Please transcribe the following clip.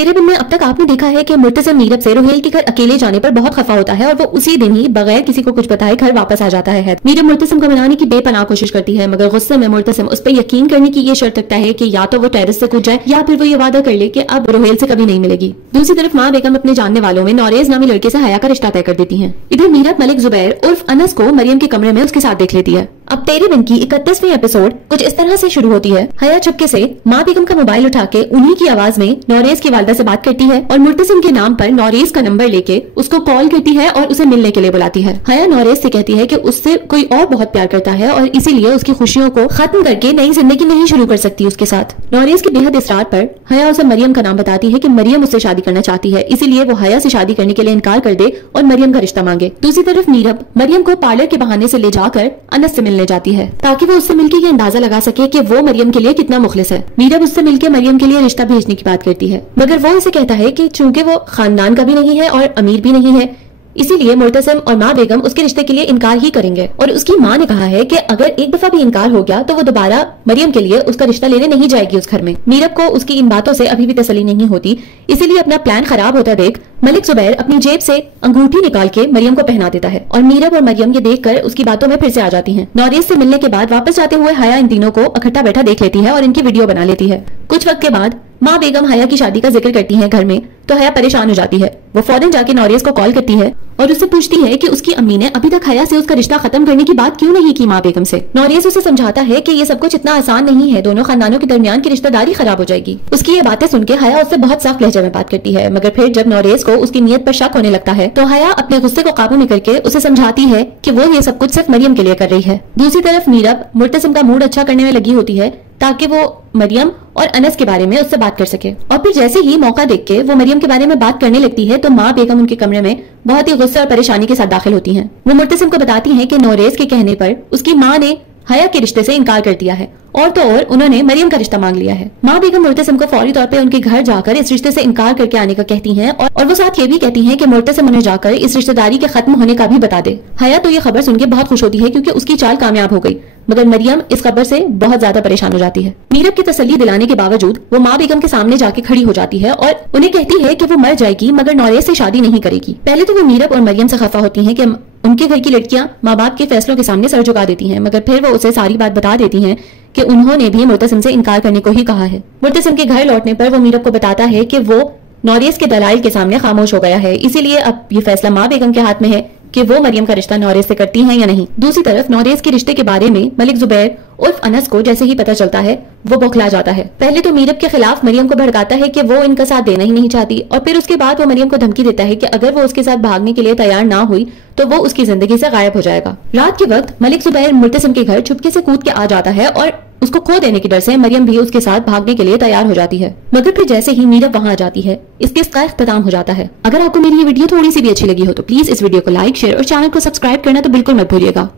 तेरे बिन में अब तक आपने देखा है कि मुर्तसिम नीरब से रोहेल के घर अकेले जाने पर बहुत खफा होता है और वो उसी दिन ही बगैर किसी को कुछ बताए घर वापस आ जाता है। नीरब मुर्तसिम को मनाने की बेपनाह कोशिश करती है, मगर गुस्से में मुर्तसिम उस पर यकीन करने की ये शर्त रखता है कि या तो वो टेरेस से कूद जाए या फिर वो ये वादा कर ले कि अब रोहेल से कभी नहीं मिलेगी। दूसरी तरफ माँ बेगम अपने जानने वालों में नौरेज नामी लड़के से हया का रिश्ता तय कर देती है। इधर नीरब मलिक जुबैर उर्फ अनस को मरियम के कमरे में उसके साथ देख लेती है। अब तेरे बिन की 31वीं एपिसोड कुछ इस तरह से शुरू होती है। हया चुपके से माँ बेगम का मोबाइल उठा के उन्हीं की आवाज में नौरेज की वालदा से बात करती है और मुर्तसिम के नाम पर नौरेज का नंबर लेके उसको कॉल करती है और उसे मिलने के लिए बुलाती है। हया नौरेज से कहती है कि उससे कोई और बहुत प्यार करता है और इसीलिए उसकी खुशियों को खत्म करके नई जिंदगी नहीं शुरू कर सकती उसके साथ। नौरेज की बेहद इसरार पर हया उसे मरियम का नाम बताती है कि मरियम उससे शादी करना चाहती है, इसीलिए वो हया से शादी करने के लिए इनकार कर दे और मरियम का रिश्ता मांगे। दूसरी तरफ नीरब मरियम को पार्लर के बहाने से ले जाकर अनस से मिलने जाती है ताकि वो उससे मिलकर ये अंदाजा लगा सके कि वो मरियम के लिए कितना मुखलिस है। नीरब उससे मिलकर मरियम के लिए रिश्ता भेजने की बात करती है, मगर वो उसे कहता है कि चूंकि वो खानदान का भी नहीं है और अमीर भी नहीं है, इसीलिए मुर्तसिम और माँ बेगम उसके रिश्ते के लिए इनकार ही करेंगे। और उसकी माँ ने कहा है कि अगर एक दफा भी इनकार हो गया तो वो दोबारा मरियम के लिए उसका रिश्ता लेने नहीं जाएगी उस घर में। नीरब को उसकी इन बातों से अभी भी तसल्ली नहीं होती, इसीलिए अपना प्लान खराब होता देख मलिक जुबैर अपनी जेब से अंगूठी निकाल के मरियम को पहना देता है और नीरब और मरियम ये देखकर उसकी बातों में फिर से आ जाती हैं। नौरेज से मिलने के बाद वापस जाते हुए हया इन तीनों को इकट्ठा बैठा देख लेती है और इनकी वीडियो बना लेती है। कुछ वक्त के बाद माँ बेगम हया की शादी का जिक्र करती है घर में, तो हया परेशान हो जाती है। वो फौरन जाके नौरेज को कॉल करती है और उससे पूछती है कि उसकी अम्मी ने अभी तक हया से उसका रिश्ता खत्म करने की बात क्यों नहीं की माँ बेगम से। नौरेज उसे समझाता है कि ये सब कुछ इतना आसान नहीं है, दोनों खानदानों के दरमियान की रिश्तेदारी खराब हो जाएगी। उसकी ये बातें सुनकर हया उससे बहुत सख्त लहजे में बात करती है, मगर फिर जब नौरेज को उसकी नीयत पर शक होने लगता है तो हया अपने गुस्से को काबू में करके उसे समझाती है कि वो ये सब कुछ सिर्फ मरियम के लिए कर रही है। दूसरी तरफ नीरब मुर्तसिम का मूड अच्छा करने में लगी होती है ताकि वो मरियम और अनस के बारे में उससे बात कर सके। और फिर जैसे ही मौका देख के वो मरियम के बारे में बात करने लगती है तो माँ बेगम उनके कमरे में बहुत ही गुस्से और परेशानी के साथ दाखिल होती हैं। वो मुर्तसिम को बताती हैं कि नौरेज के कहने पर उसकी माँ ने हया के रिश्ते से इनकार कर दिया है और तो और उन्होंने मरियम का रिश्ता मांग लिया है। माँ बेगम मुर्तसिम को फौरी तौर पे उनके घर जाकर इस रिश्ते से इनकार करके आने का कहती हैं और वो साथ ये भी कहती हैं कि मुर्तसिम उन्हें जाकर इस रिश्तेदारी के खत्म होने का भी बता दे। हया तो ये खबर सुनकर बहुत खुश होती है क्योंकि उसकी चाल कामयाब हो गई, मगर मरियम इस खबर से बहुत ज्यादा परेशान हो जाती है। नीरब की तसल्ली दिलाने के बावजूद वो माँ बेगम के सामने जाके खड़ी हो जाती है और उन्हें कहती है कि वो मर जाएगी मगर नौरेज से शादी नहीं करेगी। पहले तो वो नीरब और मरियम से खफा होती हैं कि उनके घर की लड़कियां माँ बाप के फैसलों के सामने सर झुका देती हैं, मगर फिर वो उसे सारी बात बता देती हैं कि उन्होंने भी मुर्तसिम से इनकार करने को ही कहा है। मुर्तसिम के घर लौटने पर वो नीरब को बताता है कि वो नौरेज के दलाइल के सामने खामोश हो गया है, इसीलिए अब ये फैसला माँ बेगम के हाथ में है कि वो मरियम का रिश्ता नौरेज से करती हैं या नहीं। दूसरी तरफ नौरेज के रिश्ते के बारे में मलिक जुबैर उर्फ अनस को जैसे ही पता चलता है वो बौखला जाता है। पहले तो नीरब के खिलाफ मरियम को भड़काता है कि वो इनका साथ देना ही नहीं चाहती और फिर उसके बाद वो मरियम को धमकी देता है कि अगर वो उसके साथ भागने के लिए तैयार ना हुई तो वो उसकी जिंदगी से गायब हो जाएगा। रात के वक्त मलिक जुबैर मुर्तसिम के घर चुपके से कूद के आ जाता है और उसको खो देने के डर से मरियम भी उसके साथ भागने के लिए तैयार हो जाती है, मगर फिर जैसे ही नीरब वहां आ जाती है इस केस का इख्तिताम हो जाता है। अगर आपको मेरी ये वीडियो थोड़ी सी भी अच्छी लगी हो तो प्लीज इस वीडियो को लाइक, शेयर और चैनल को सब्सक्राइब करना तो बिल्कुल मत भूलिएगा।